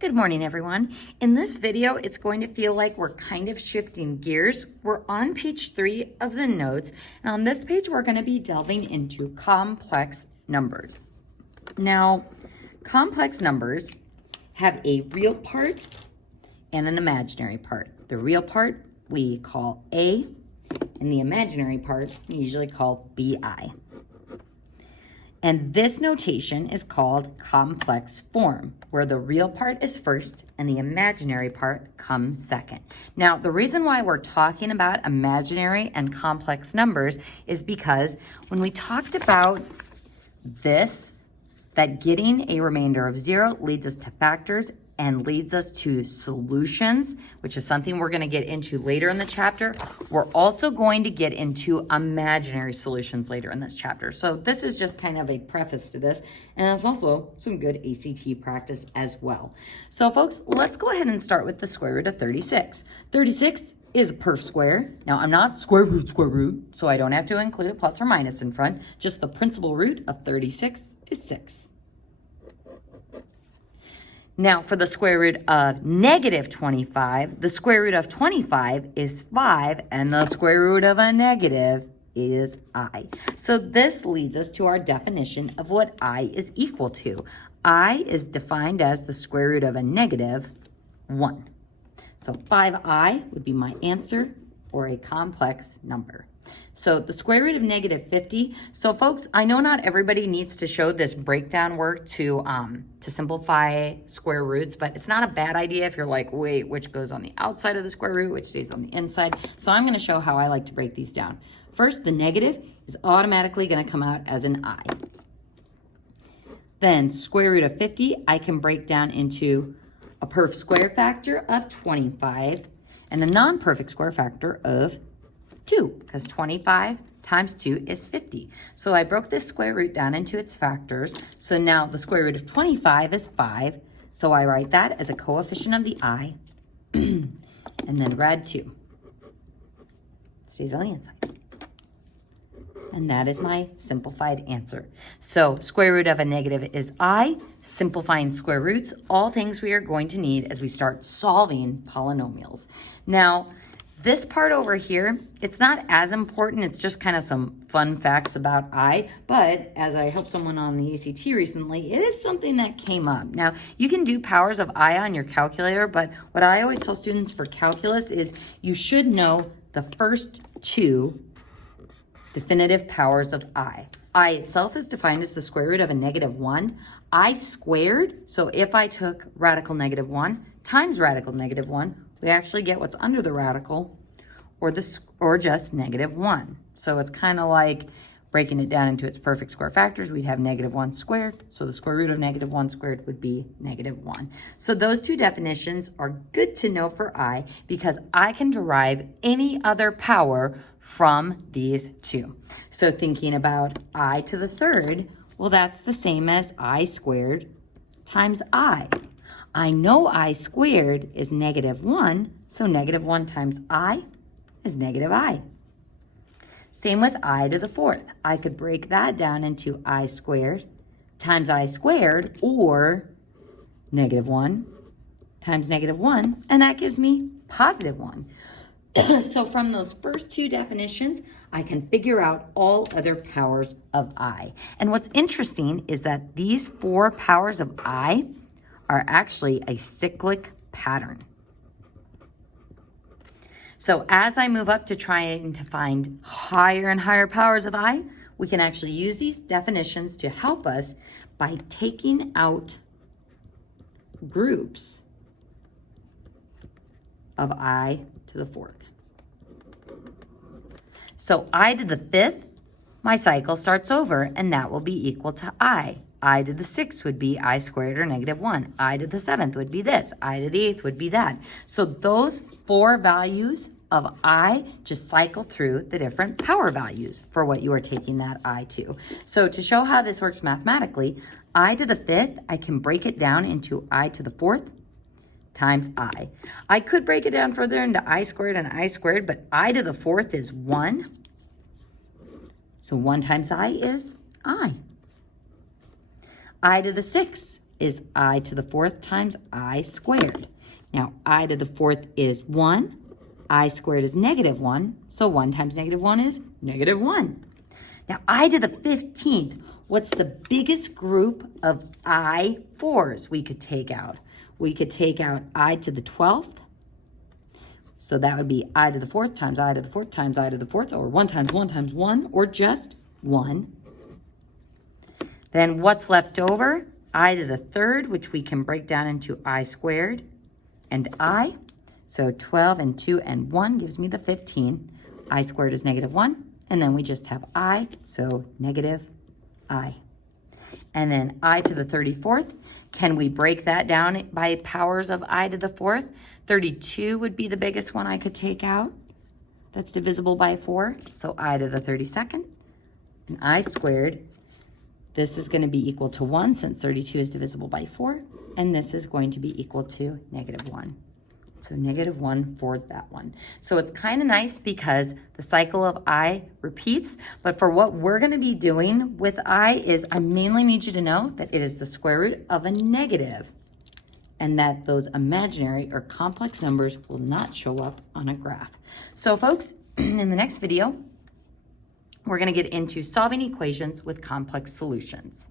Good morning, everyone. In this video, it's going to feel like we're kind of shifting gears. We're on page 3 of the notes, and on this page, we're going to be delving into complex numbers. Now, complex numbers have a real part and an imaginary part. The real part we call A, and the imaginary part we usually call BI. And this notation is called complex form, where the real part is first and the imaginary part comes second. Now, the reason why we're talking about imaginary and complex numbers is because when we talked about this, that getting a remainder of 0 leads us to factors and leads us to solutions, which is something we're going to get into later in the chapter. We're also going to get into imaginary solutions later in this chapter. So this is just kind of a preface to this, and it's also some good ACT practice as well. So folks, let's go ahead and start with the square root of 36. 36 is a perf square. Now, I'm not square root, so I don't have to include a plus or minus in front. Just the principal root of 36 is 6. Now, for the square root of negative 25, the square root of 25 is 5, and the square root of a negative is I. So this leads us to our definition of what I is equal to. I is defined as the square root of a negative 1. So 5i would be my answer, or a complex number. So the square root of negative 50. So folks, I know not everybody needs to show this breakdown work to simplify square roots, but it's not a bad idea if you're like, wait, which goes on the outside of the square root, which stays on the inside. So I'm going to show how I like to break these down. First, the negative is automatically going to come out as an I. Then square root of 50, I can break down into a perfect square factor of 25 and a non-perfect square factor of 2, because 25 times 2 is 50. So I broke this square root down into its factors. So now the square root of 25 is 5. So I write that as a coefficient of the I, and then rad 2. Stays on the inside. And that is my simplified answer. So square root of a negative is I. Simplifying square roots, all things we are going to need as we start solving polynomials. Now, this part over here, it's not as important. It's just kind of some fun facts about I, but as I helped someone on the ACT recently, it is something that came up. Now, you can do powers of I on your calculator, but what I always tell students for calculus is you should know the first 2 definitive powers of I. I itself is defined as the square root of a negative 1. I squared, so if I took radical negative 1 times radical negative 1, we actually get what's under the radical, or just negative 1. So it's kind of like breaking it down into its perfect square factors. We'd have negative 1 squared, so the square root of negative 1 squared would be negative 1. So those two definitions are good to know for I, because I can derive any other power from these two. So thinking about I to the third, well, that's the same as I squared times I. I know I squared is negative 1, so negative 1 times I is negative I. Same with I to the fourth. I could break that down into I squared times I squared, or negative 1 times negative 1, and that gives me positive 1. So from those first two definitions, I can figure out all other powers of I. And what's interesting is that these 4 powers of I are actually a cyclic pattern. So as I move up to trying to find higher and higher powers of I, we can actually use these definitions to help us by taking out groups of I to the fourth. So I to the 5th, my cycle starts over, and that will be equal to I. I to the 6th would be I squared, or negative 1. I to the 7th would be this. I to the 8th would be that. So those 4 values of I just cycle through the different power values for what you are taking that I to. So to show how this works mathematically, I to the 5th, I can break it down into I to the 4th times I. I could break it down further into I squared and I squared, but I to the 4th is 1. So 1 times I is I. I to the 6th is I to the fourth times I squared. Now, I to the fourth is 1. I squared is negative 1. So 1 times negative 1 is negative 1. Now, I to the 15th, what's the biggest group of I4s we could take out? We could take out I to the 12th. So that would be I to the fourth times I to the fourth times I to the fourth, or 1 times 1 times 1, or just 1. Then what's left over? I to the third, which we can break down into I squared and I. So 12 and 2 and 1 gives me the 15. I squared is negative 1. And then we just have I, so negative I. And then I to the 34th, can we break that down by powers of I to the 4th? 32 would be the biggest one I could take out. That's divisible by 4, so I to the 32nd. And I squared, this is going to be equal to 1 since 32 is divisible by 4. And this is going to be equal to negative 1. So negative 1 for that one. So it's kind of nice because the cycle of I repeats. But for what we're going to be doing with I is I mainly need you to know that it is the square root of a negative and that those imaginary or complex numbers will not show up on a graph. So folks, in the next video, we're going to get into solving equations with complex solutions.